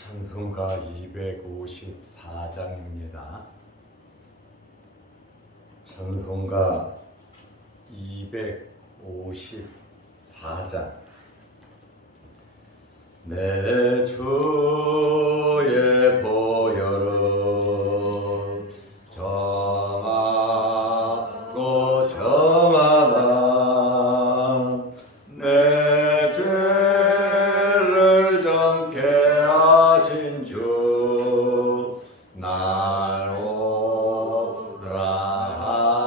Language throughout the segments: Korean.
찬송가 254장입니다. 찬송가 254장. 내 주의 보혈은 정하고 정하다 내 죄를 정케 하신 주 날 오라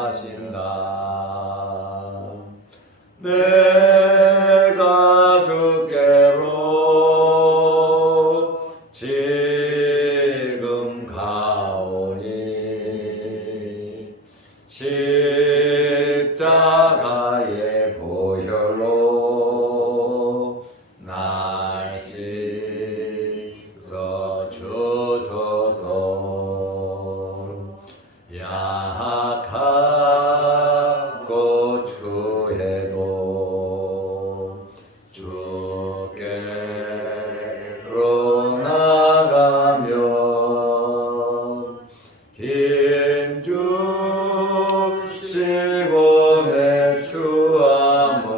하신다. 내가 주께로 지금 가오니 십자가의 보혈로 날 씻어 주소서. 약하고 추해도 주께로 나가며 힘 주시고 내 추함을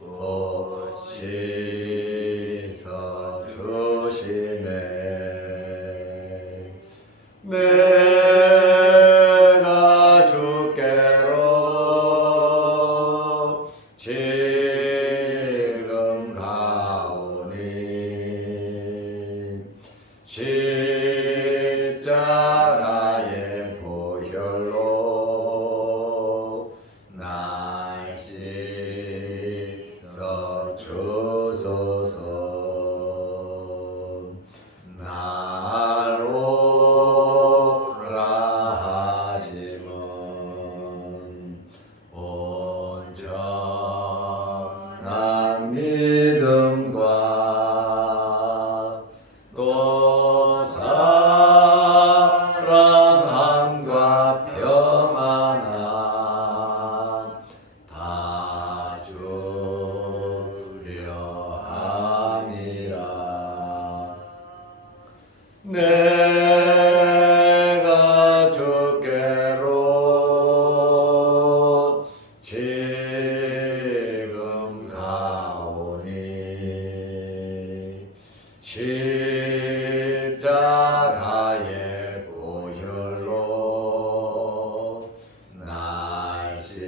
또 씻어 주시네. 내가 주께로 지금 가오니 십자가의 보혈로 날 씻어 주소서. 날 오라 하심은 온전한 믿음과 또 사랑함과 평안함 다 주려 함이라. 내가 주께로 지금 가오니 십자가의 보혈로 날 씻어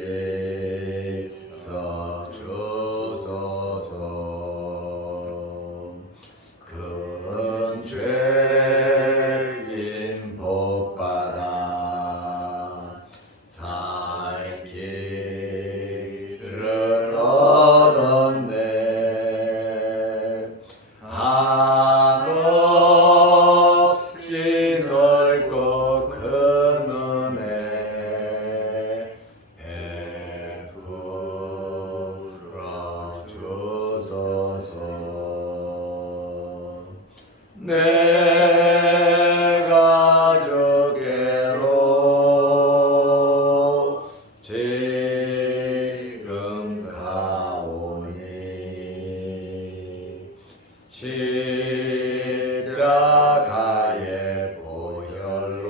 주소서. 큰 죄인 복받아 살 길을 얻었네. 한없이 넓고 큰 은혜 베풀어 주소서. 내가 주께로 지금 가오니 십자가의 보혈로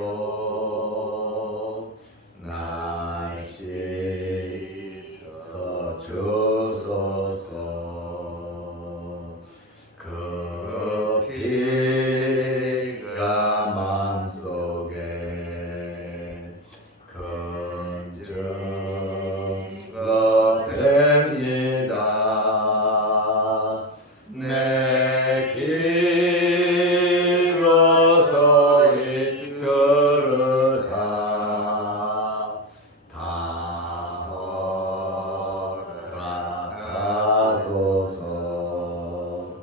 날 씻어 주소서. 그 피가 마음속에 큰 증거 됩니다. 내 기도 소리 들으사 다 허락하소서.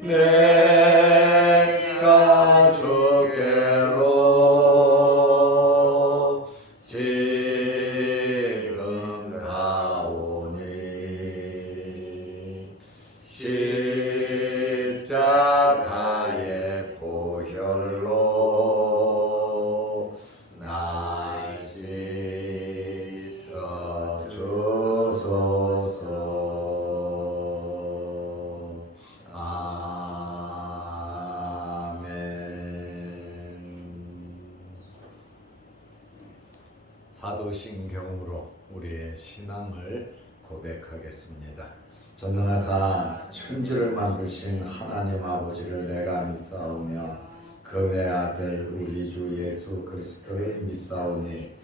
내가 주께로 지금 사도신경으로 우리의 신앙을 고백하겠습니다. 전능하사 천지를 만드신 하나님 아버지를 내가 믿사오며 그 외아들 우리 주 예수 그리스도를 믿사오니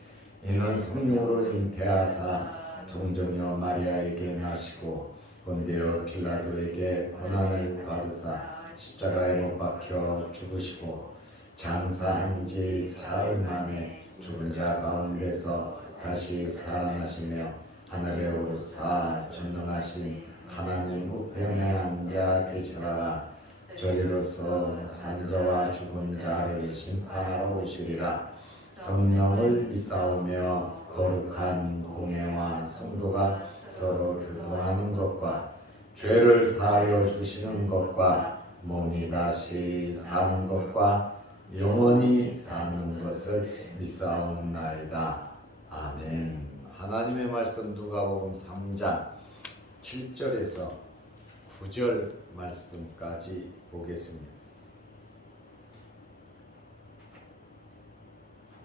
이는 성령으로 잉태하사 동정녀 마리아에게 나시고 본디오 빌라도에게 고난을 받으사 십자가에 못 박혀 죽으시고 장사한 지 사흘 만에 죽은 자 가운데서 다시 살아나시며 하늘에 오르사 전능하신 하나님 우편에 앉아 계시다가 저리로서 산자와 죽은 자를 심판하러 오시리라. 성령을 믿사오며 거룩한 공회와 성도가 서로 교통하는 것과 죄를 사하여 주시는 것과 몸이 다시 사는 것과 영원히 사는 것을 믿사옵나이다. 아멘. 하나님의 말씀 누가복음 3장 7절에서 9절 말씀까지 보겠습니다.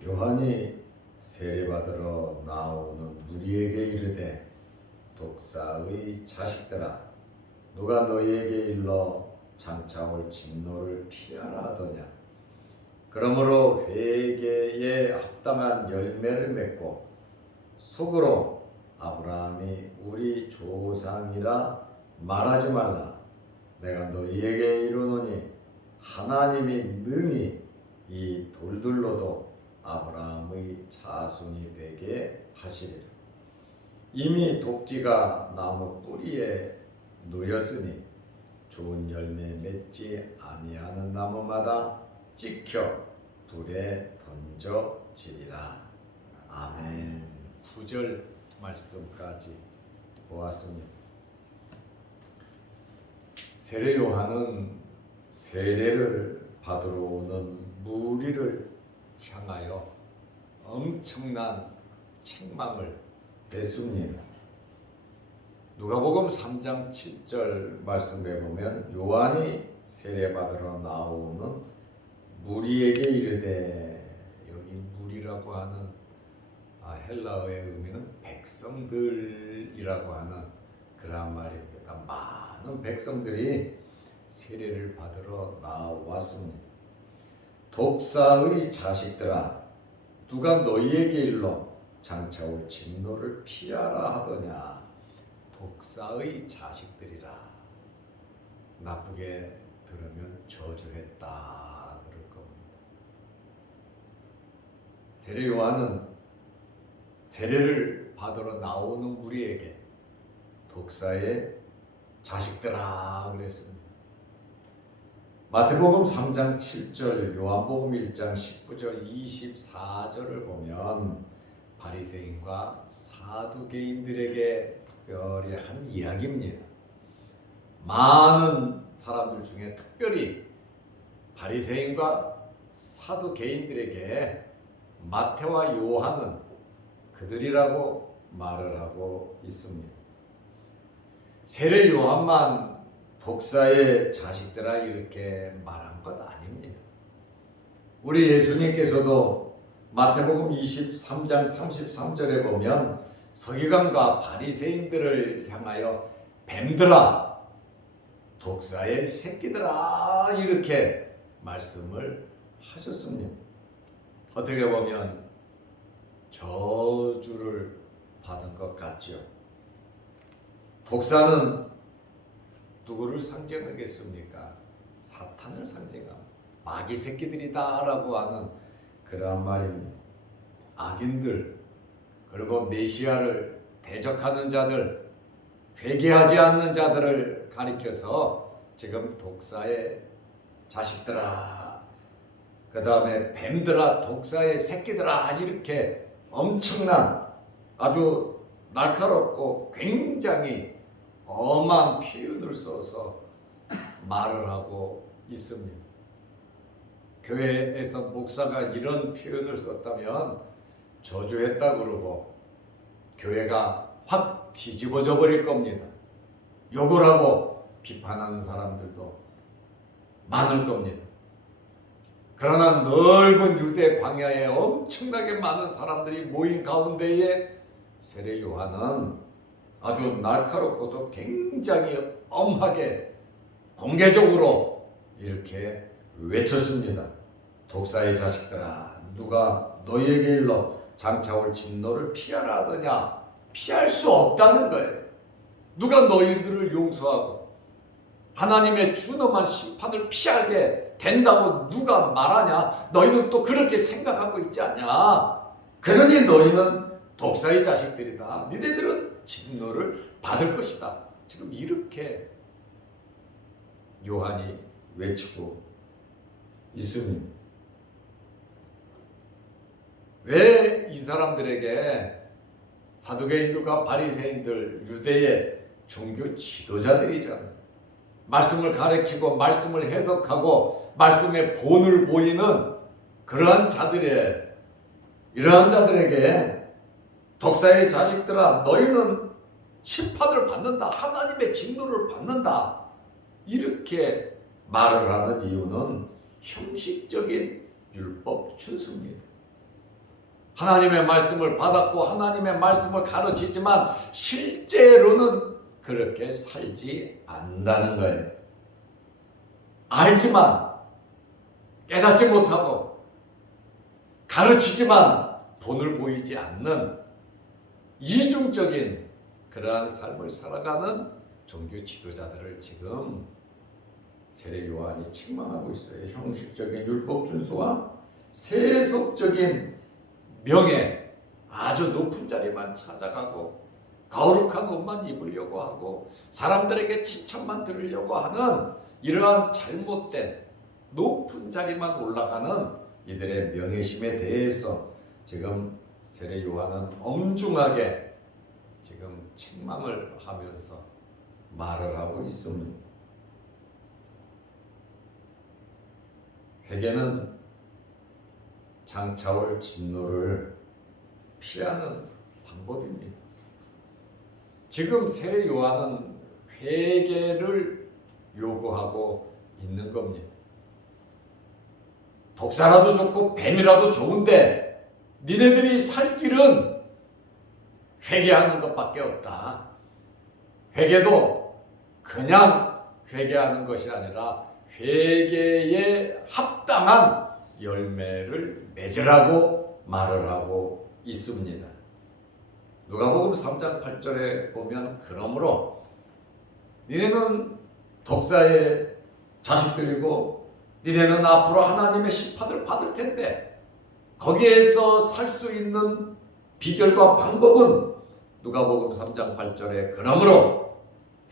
요한이 세례받으러 나오는 무리에게 이르되 독사의 자식들아 누가 너희에게 일러 장차 올 진노를 피하라 하더냐. 그러므로 회개에 합당한 열매를 맺고 속으로 아브라함이 우리 조상이라 말하지 말라. 내가 너희에게 이르노니 하나님이 능히 이 돌들로도 아브라함의 자손이 되게 하시리라. 이미 도끼가 나무 뿌리에 놓였으니 좋은 열매 맺지 아니하는 나무마다 찍혀 불에 던져지리라. 아멘. 9절 말씀까지 보았습니다. 세례 요한은 세례를 받으러 오는 무리를 향하여 엄청난 책망을 냈습니다. 누가복음 3장 7절 말씀에 보면 요한이 세례받으러 나오는 무리에게 이르되, 여기 무리라고 하는 헬라어의 의미는 백성들이라고 하는 그러한 말입니다. 많은 백성들이 세례를 받으러 나왔습니다. 독사의 자식들아 누가 너희에게 일러 장차 올 진노를 피하라 하더냐. 독사의 자식들이라. 나쁘게 들으면 저주했다 그럴 겁니다. 세례 요한은 세례를 받으러 나오는 무리에게 독사의 자식들아 그랬습니다. 마태복음 3장 7절, 요한복음 1장 19절, 24절을 보면 바리새인과 사두개인들에게 특별히 한 이야기입니다. 많은 사람들 중에 특별히 바리새인과 사두개인들에게 마태와 요한은 그들이라고 말을 하고 있습니다. 세례 요한만 독사의 자식들아 이렇게 말한 것 아닙니다. 우리 예수님께서도 마태복음 23장 33절에 보면 서기관과 바리새인들을 향하여 뱀들아 독사의 새끼들아 이렇게 말씀을 하셨습니다. 어떻게 보면 저주를 받은 것 같죠. 독사는 누구를 상징하겠습니까? 사탄을 상징합니다. 마귀 새끼들이다 라고 하는 그러한 말입니다. 악인들, 그리고 메시아를 대적하는 자들, 회개하지 않는 자들을 가리켜서 지금 독사의 자식들아, 그 다음에 뱀들아, 독사의 새끼들아 이렇게 엄청난 아주 날카롭고 굉장히 엄한 표현을 써서 말을 하고 있습니다. 교회에서 목사가 이런 표현을 썼다면 저주했다 그러고 교회가 확 뒤집어져 버릴 겁니다. 욕을 하고 비판하는 사람들도 많을 겁니다. 그러나 넓은 유대 광야에 엄청나게 많은 사람들이 모인 가운데에 세례 요한은 아주 날카롭고도 굉장히 엄하게 공개적으로 이렇게 외쳤습니다. 독사의 자식들아, 누가 너희에게 일러 장차올 진노를 피하라 하더냐? 피할 수 없다는 거예요. 누가 너희들을 용서하고 하나님의 준엄한 심판을 피하게 된다고 누가 말하냐? 너희는 또 그렇게 생각하고 있지 않냐? 그러니 너희는 독사의 자식들이다. 너희들은 진노를 받을 것이다. 지금 이렇게 요한이 외치고 있습니다. 왜 이 사람들에게 사두개인들과 바리새인들, 유대의 종교 지도자들이잖아요. 말씀을 가르치고 말씀을 해석하고 말씀의 본을 보이는 그러한 자들의 이러한 자들에게 독사의 자식들아, 너희는 심판을 받는다. 하나님의 진노를 받는다. 이렇게 말을 하는 이유는 형식적인 율법 준수입니다. 하나님의 말씀을 받았고 하나님의 말씀을 가르치지만 실제로는 그렇게 살지 않는다는 거예요. 알지만 깨닫지 못하고 가르치지만 본을 보이지 않는 이중적인 그러한 삶을 살아가는 종교 지도자들을 지금 세례 요한이 책망하고 있어요. 형식적인 율법 준수와 세속적인 명예, 아주 높은 자리만 찾아가고 거룩한 옷만 입으려고 하고 사람들에게 칭찬만 들으려고 하는 이러한 잘못된 높은 자리만 올라가는 이들의 명예심에 대해서 지금 세례 요한은 엄중하게 지금 책망을 하면서 말을 하고 있습니다. 회개는 장차올 진노를 피하는 방법입니다. 지금 세례 요한은 회개를 요구하고 있는 겁니다. 독사라도 좋고 뱀이라도 좋은데 니네들이 살 길은 회개하는 것밖에 없다. 회개도 그냥 회개하는 것이 아니라 회개에 합당한 열매를 맺으라고 말을 하고 있습니다. 누가복음 3장 8절에 보면 그러므로 니네는 독사의 자식들이고 니네는 앞으로 하나님의 심판을 받을 텐데 거기에서 살 수 있는 비결과 방법은 누가복음 3장 8절에 그러므로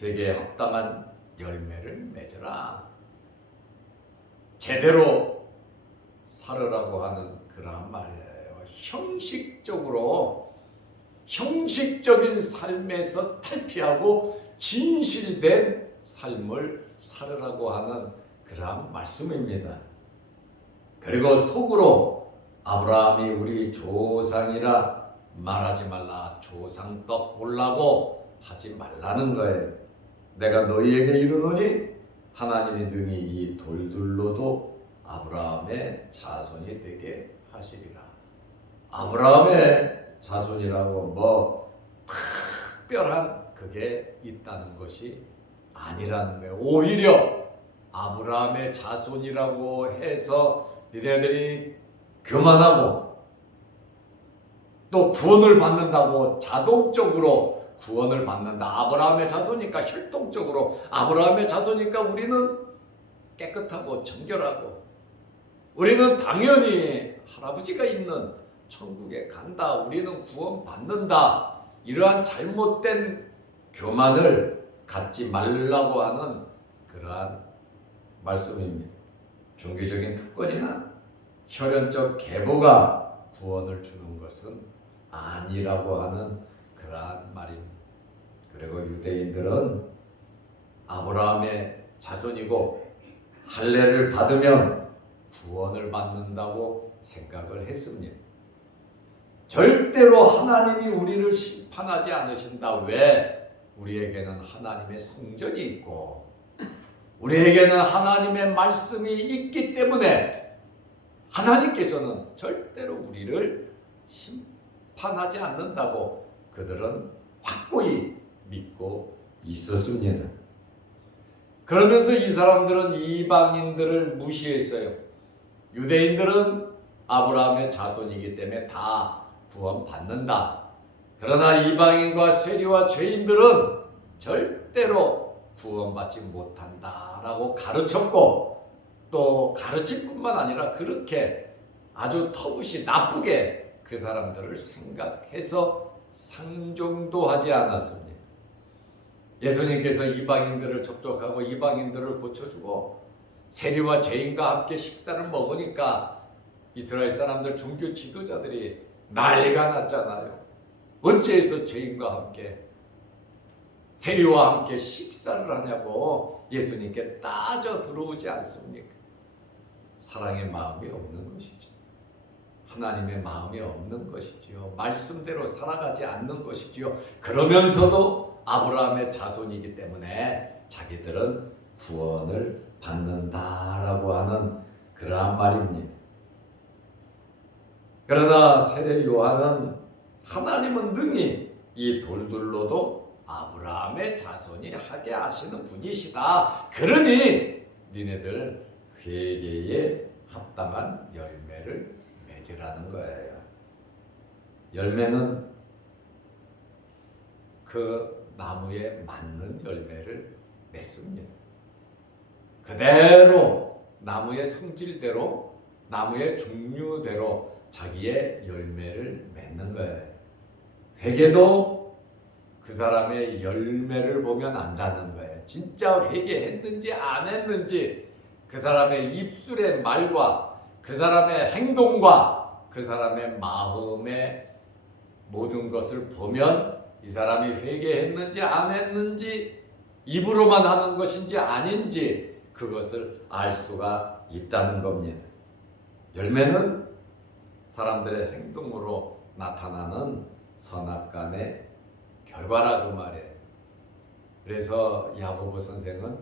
회개에 합당한 열매를 맺으라. 제대로 살으라고 하는 그런 말이에요. 형식적인 삶에서 탈피하고 진실된 삶을 살으라고 하는 그러한 말씀입니다. 그리고 속으로 아브라함이 우리 조상이라 말하지 말라. 조상 떡 보려고 하지 말라는 거예요. 내가 너희에게 이르노니 하나님이 능히 이 돌들로도 아브라함의 자손이 되게 하시리라. 아브라함의 자손이라고 뭐 특별한 그게 있다는 것이 아니라는 거예요. 오히려 아브라함의 자손이라고 해서 니네들이 교만하고 또 구원을 받는다고 자동적으로 구원을 받는다. 아브라함의 자손이니까 혈통적으로 아브라함의 자손이니까 우리는 깨끗하고 정결하고 우리는 당연히 할아버지가 있는 천국에 간다. 우리는 구원 받는다. 이러한 잘못된 교만을 갖지 말라고 하는 그러한 말씀입니다. 종교적인 특권이나 혈연적 계보가 구원을 주는 것은 아니라고 하는 그러한 말입니다. 그리고 유대인들은 아브라함의 자손이고 할례를 받으면 구원을 받는다고 생각을 했습니다. 절대로 하나님이 우리를 심판하지 않으신다. 왜? 우리에게는 하나님의 성전이 있고 우리에게는 하나님의 말씀이 있기 때문에 하나님께서는 절대로 우리를 심판하지 않는다고 그들은 확고히 믿고 있었습니다. 그러면서 이 사람들은 이방인들을 무시했어요. 유대인들은 아브라함의 자손이기 때문에 다 구원받는다. 그러나 이방인과 세리와 죄인들은 절대로 구원받지 못한다라고 가르쳤고, 또 가르칠 뿐만 아니라 그렇게 아주 터부시 나쁘게 그 사람들을 생각해서 상종도 하지 않았습니다. 예수님께서 이방인들을 접촉하고 이방인들을 고쳐주고 세리와 죄인과 함께 식사를 먹으니까 이스라엘 사람들 종교 지도자들이 난리가 났잖아요. 어째서 죄인과 함께 세리와 함께 식사를 하냐고 예수님께 따져 들어오지 않습니까? 사랑의 마음이 없는 것이죠. 하나님의 마음이 없는 것이지요. 말씀대로 살아가지 않는 것이지요. 그러면서도 아브라함의 자손이기 때문에 자기들은 구원을 받는다라고 하는 그러한 말입니다. 그러나 세례 요한은 하나님은 능히 이 돌들로도 아브라함의 자손이 하게 하시는 분이시다. 그러니 니네들 회개에 합당한 열매를 맺으라는 거예요. 열매는 그 나무에 맞는 열매를 맺습니다. 그대로 나무의 성질대로, 나무의 종류대로 자기의 열매를 맺는 거예요. 회개도 그 사람의 열매를 보면 안다는 거예요. 진짜 회개했는지 안 했는지 그 사람의 입술의 말과 그 사람의 행동과 그 사람의 마음의 모든 것을 보면 이 사람이 회개했는지 안 했는지, 입으로만 하는 것인지 아닌지 그것을 알 수가 있다는 겁니다. 열매는 사람들의 행동으로 나타나는 선악간의 결과라고 말해요. 그래서 야고보 선생은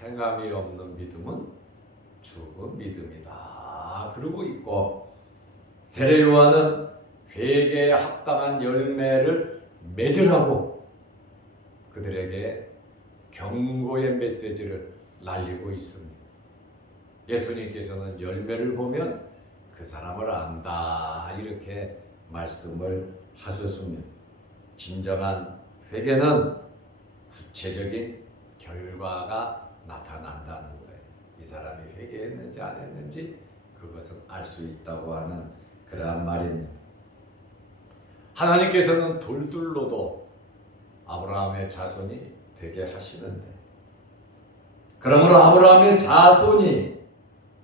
행함이 없는 믿음은 죽은 믿음이다 그러고 있고, 세례 요한은 회개에 합당한 열매를 맺으라고 그들에게 경고의 메시지를 날리고 있습니다. 예수님께서는 열매를 보면 그 사람을 안다 이렇게 말씀을 하셨습니다. 진정한 회개는 구체적인 결과가 나타난다는 거예요. 이 사람이 회개했는지 안 했는지 그것을 알 수 있다고 하는 그러한 말입니다. 하나님께서는 돌들로도 아브라함의 자손이 되게 하시는데, 그러므로 아브라함의 자손이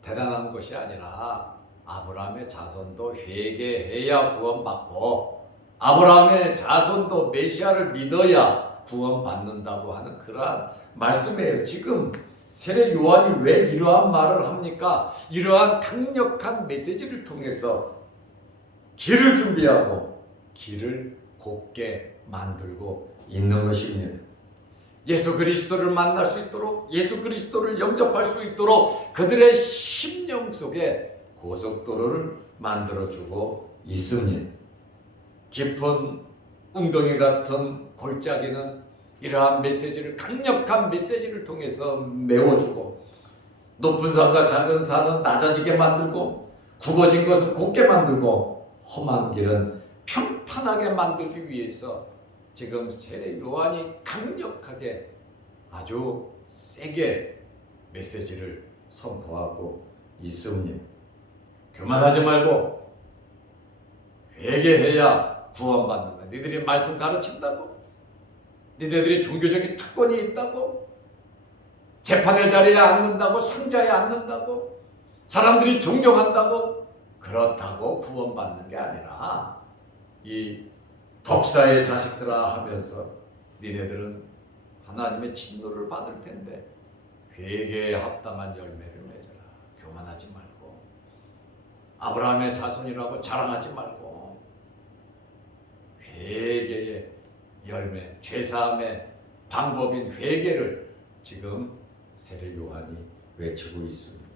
대단한 것이 아니라 아브라함의 자손도 회개해야 구원받고 아브라함의 자손도 메시아를 믿어야 구원받는다고 하는 그러한 말씀이에요. 지금 세례 요한이 왜 이러한 말을 합니까? 이러한 강력한 메시지를 통해서 길을 준비하고 길을 곱게 만들고 있는 것입니다. 예수 그리스도를 만날 수 있도록, 예수 그리스도를 영접할 수 있도록 그들의 심령 속에 고속도로를 만들어주고 있습니다. 깊은 웅덩이 같은 골짜기는 이러한 메시지를, 강력한 메시지를 통해서 메워주고, 높은 산과 작은 산은 낮아지게 만들고, 굽어진 것은 곧게 만들고, 험한 길은 평탄하게 만들기 위해서 지금 세례 요한이 강력하게 아주 세게 메시지를 선포하고 있습니다. 교만하지 말고 회개해야 구원받는다. 너희들이 말씀 가르친다고? 너희들이 종교적인 특권이 있다고? 재판의 자리에 앉는다고? 상자에 앉는다고? 사람들이 존경한다고? 그렇다고 구원받는 게 아니라 이 독사의 자식들아 하면서 니네들은 하나님의 진노를 받을 텐데 회개에 합당한 열매를 맺어라. 교만하지 말고 아브라함의 자손이라고 자랑하지 말고 회개의 열매, 죄사함의 방법인 회개를 지금 세례 요한이 외치고 있습니다.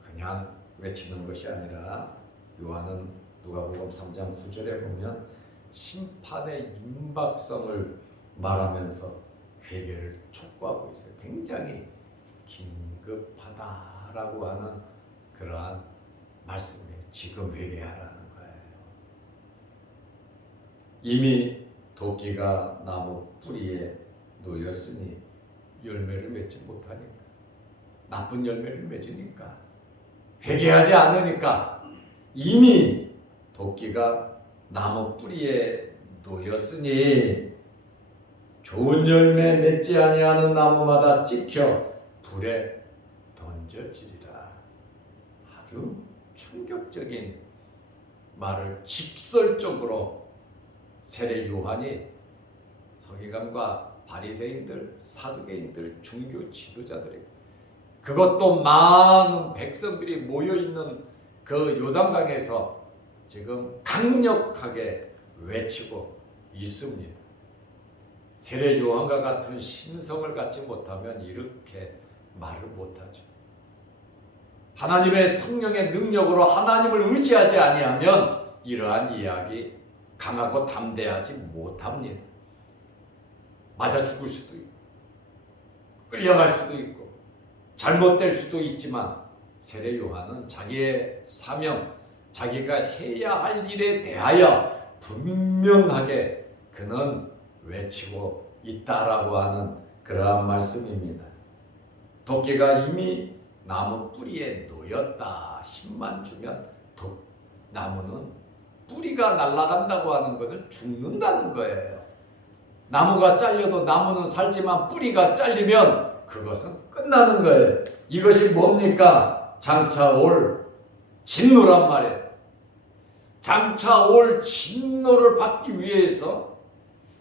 그냥 외치는 것이 아니라 요한은 누가복음 3장 9절에 보면 심판의 임박성을 말하면서 회개를 촉구하고 있어요. 굉장히 긴급하다라고 하는 그러한 말씀이에요. 지금 회개하라는 거예요. 이미 도끼가 나무 뿌리에 놓였으니 열매를 맺지 못하니까, 나쁜 열매를 맺으니까, 회개하지 않으니까 이미 도끼가 나무 뿌리에 놓였으니 좋은 열매 맺지 아니하는 나무마다 찍혀 불에 던져지리라. 아주 충격적인 말을 직설적으로 세례 요한이 서기관과 바리새인들, 사두개인들, 종교 지도자들이, 그것도 많은 백성들이 모여있는 그 요단강에서 지금 강력하게 외치고 있습니다. 세례 요한과 같은 심성을 갖지 못하면 이렇게 말을 못하죠. 하나님의 성령의 능력으로 하나님을 의지하지 아니하면 이러한 이야기 강하고 담대하지 못합니다. 맞아 죽을 수도 있고 끌려갈 수도 있고 잘못될 수도 있지만 세례 요한은 자기의 사명, 자기가 해야 할 일에 대하여 분명하게 그는 외치고 있다라고 하는 그러한 말씀입니다. 도끼가 이미 나무 뿌리에 놓였다. 힘만 주면 나무는 뿌리가 날아간다고 하는 것을 죽는다는 거예요. 나무가 잘려도 나무는 살지만 뿌리가 잘리면 그것은 끝나는 거예요. 이것이 뭡니까? 장차 올 진노란 말이에요. 장차 올 진노를 받기 위해서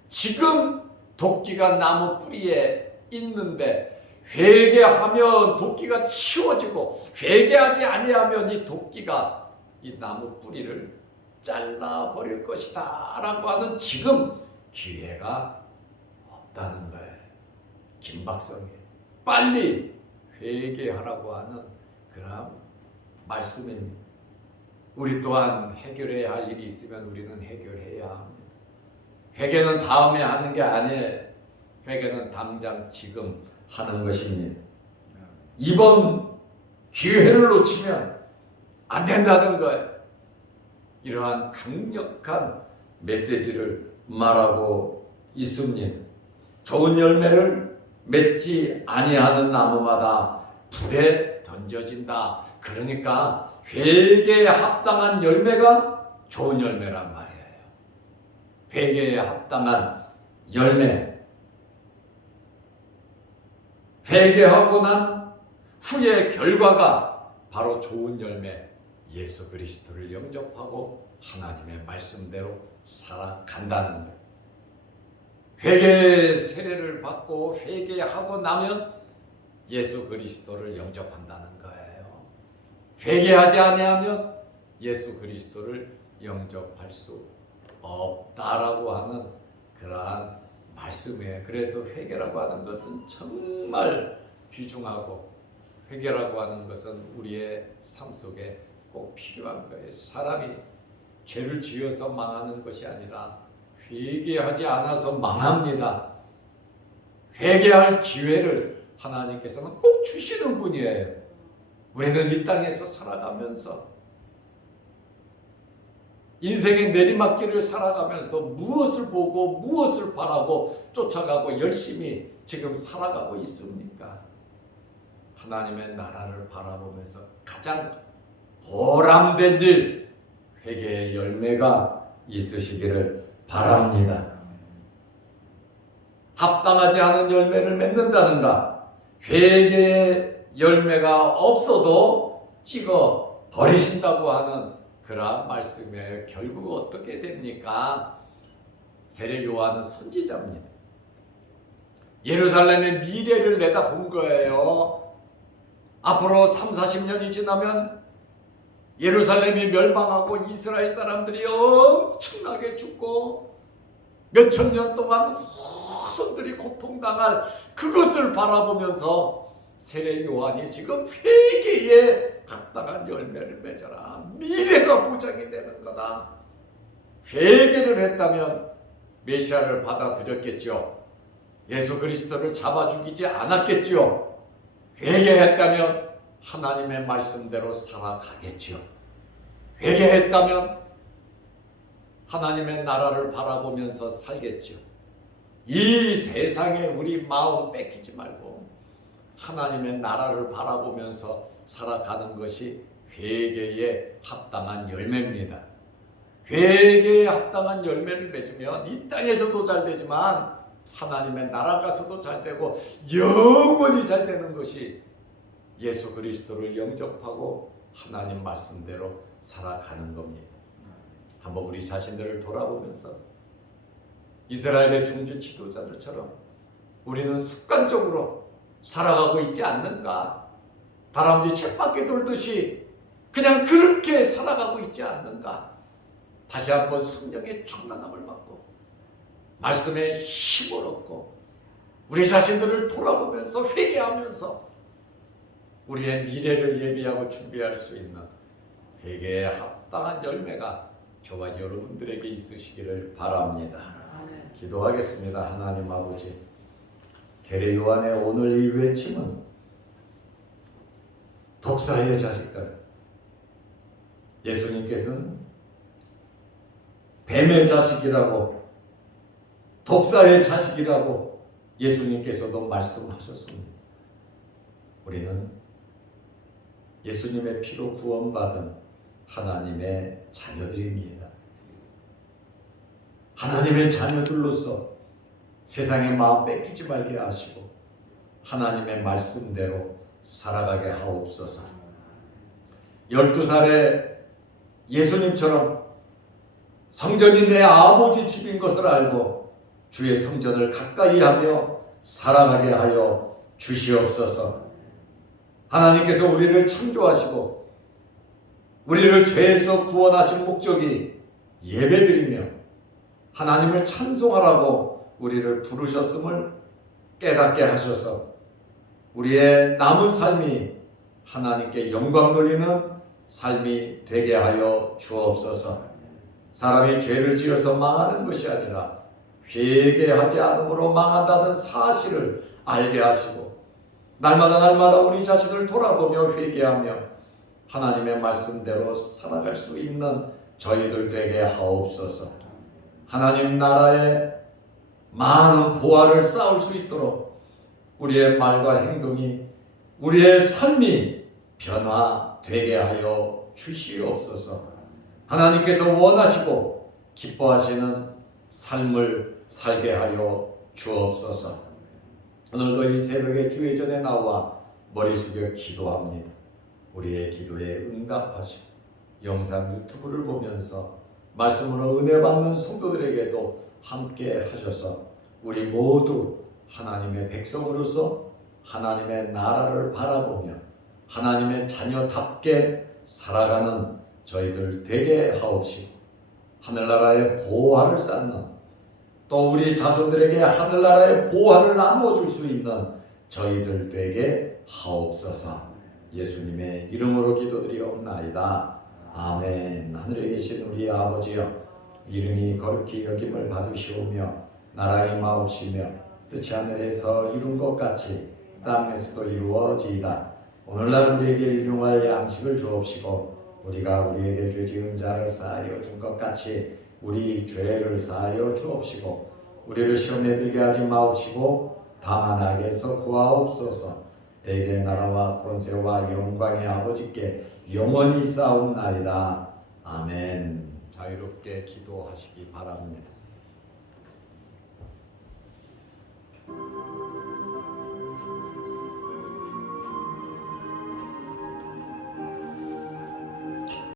지금 도끼가 나무 뿌리에 있는데 회개하면 도끼가 치워지고 회개하지 아니하면 이 도끼가 이 나무 뿌리를 잘라버릴 것이다 라고 하는 지금 기회가 없다는 거예요. 긴박성이 빨리 회개하라고 하는 그런 말씀입니다. 우리 또한 해결해야 할 일이 있으면 우리는 해결해야 합니다. 회개는 다음에 하는 게 아니에요. 회개는 당장 지금 하는 것입니다. 이번 기회를 놓치면 안 된다는 거예요. 이러한 강력한 메시지를 말하고 있습니다. 좋은 열매를 맺지 아니하는 나무마다 불에 던져진다. 그러니까 회개에 합당한 열매가 좋은 열매란 말이에요. 회개에 합당한 열매. 회개하고 난 후의 결과가 바로 좋은 열매, 예수 그리스도를 영접하고 하나님의 말씀대로 살아간다는 거예요. 회개 세례를 받고 회개하고 나면 예수 그리스도를 영접한다는 거예요. 회개하지 아니하면 예수 그리스도를 영접할 수 없다라고 하는 그러한 말씀이에요. 그래서 회개라고 하는 것은 정말 귀중하고 회개라고 하는 것은 우리의 삶 속에 꼭 필요한 거예요. 사람이 죄를 지어서 망하는 것이 아니라 회개하지 않아서 망합니다. 회개할 기회를 하나님께서는 꼭 주시는 분이에요. 우리는 이 땅에서 살아가면서 인생의 내리막길을 살아가면서 무엇을 보고 무엇을 바라고 쫓아가고 열심히 지금 살아가고 있습니까? 하나님의 나라를 바라보면서 가장 보람된 일, 회개의 열매가 있으시기를 바랍니다. 합당하지 않은 열매를 맺는다는가? 회개의 열매가 없어도 찍어 버리신다고 하는 그러한 말씀에 결국 어떻게 됩니까? 세례 요한은 선지자입니다. 예루살렘의 미래를 내다본 거예요. 앞으로 30-40년이 지나면 예루살렘이 멸망하고 이스라엘 사람들이 엄청나게 죽고 몇천 년 동안 후손들이 고통당할 그것을 바라보면서 세례 요한이 지금 회개에 합당한 열매를 맺어라. 미래가 보장이 되는 거다. 회개를 했다면 메시아를 받아들였겠죠. 예수 그리스도를 잡아 죽이지 않았겠지요. 회개했다면 하나님의 말씀대로 살아가겠지요. 회개했다면 하나님의 나라를 바라보면서 살겠지요. 이 세상에 우리 마음 뺏기지 말고 하나님의 나라를 바라보면서 살아가는 것이 회개에 합당한 열매입니다. 회개에 합당한 열매를 맺으면 이 땅에서도 잘 되지만 하나님의 나라 가서도 잘 되고 영원히 잘 되는 것이 예수 그리스도를 영접하고 하나님 말씀대로 살아가는 겁니다. 한번 우리 자신들을 돌아보면서 이스라엘의 종교 지도자들처럼 우리는 습관적으로 살아가고 있지 않는가? 다람쥐 쳇바퀴 돌듯이 그냥 그렇게 살아가고 있지 않는가? 다시 한번 성령의 충만함을 받고 말씀의 힘을 얻고 우리 자신들을 돌아보면서 회개하면서 우리의 미래를 예비하고 준비할 수 있는 회개에 합당한 열매가 저와 여러분들에게 있으시기를 바랍니다. 기도하겠습니다. 하나님 아버지, 세례 요한의 오늘 이 외침은 독사의 자식들, 예수님께서는 뱀의 자식이라고, 독사의 자식이라고 예수님께서도 말씀하셨습니다. 우리는 예수님의 피로 구원받은 하나님의 자녀들입니다. 하나님의 자녀들로서 세상의 마음 뺏기지 말게 하시고 하나님의 말씀대로 살아가게 하옵소서. 12살에 예수님처럼 성전이 내 아버지 집인 것을 알고 주의 성전을 가까이 하며 살아가게 하여 주시옵소서. 하나님께서 우리를 창조하시고 우리를 죄에서 구원하신 목적이 예배드리며 하나님을 찬송하라고 우리를 부르셨음을 깨닫게 하셔서 우리의 남은 삶이 하나님께 영광 돌리는 삶이 되게 하여 주옵소서. 사람이 죄를 지어서 망하는 것이 아니라 회개하지 않음으로 망한다는 사실을 알게 하시고 날마다 우리 자신을 돌아보며 회개하며 하나님의 말씀대로 살아갈 수 있는 저희들 되게 하옵소서. 하나님 나라의 많은 보화를 쌓을 수 있도록 우리의 말과 행동이, 우리의 삶이 변화되게 하여 주시옵소서. 하나님께서 원하시고 기뻐하시는 삶을 살게 하여 주옵소서. 오늘도 이 새벽에 주의 전에 나와 머리 숙여 기도합니다. 우리의 기도에 응답하시고 영상 유튜브를 보면서 말씀으로 은혜 받는 성도들에게도 함께 하셔서 우리 모두 하나님의 백성으로서 하나님의 나라를 바라보며 하나님의 자녀답게 살아가는 저희들 되게 하옵시고 하늘나라의 보화를 쌓는, 또 우리 자손들에게 하늘나라의 보화를 나누어 줄 수 있는 저희들 되게 하옵소서. 예수님의 이름으로 기도드리옵나이다. 아멘. 하늘에 계신 우리 아버지여, 이름이 거룩히 여김을 받으시오며 나라의 임하옵시며 뜻이 하늘에서 이룬 것 같이 땅에서도 이루어지이다. 오늘날 우리에게 일용할 양식을 주옵시고 우리가 우리에게 죄 지은 자를 사하여 준 것 같이 우리 죄를 사하여 주옵시고 우리를 시험에 들게 하지 마옵시고 다만 악에서 구하옵소서. 대개 나라와 권세와 영광의 아버지께 영원히 싸움나이다. 아멘. 자유롭게 기도하시기 바랍니다.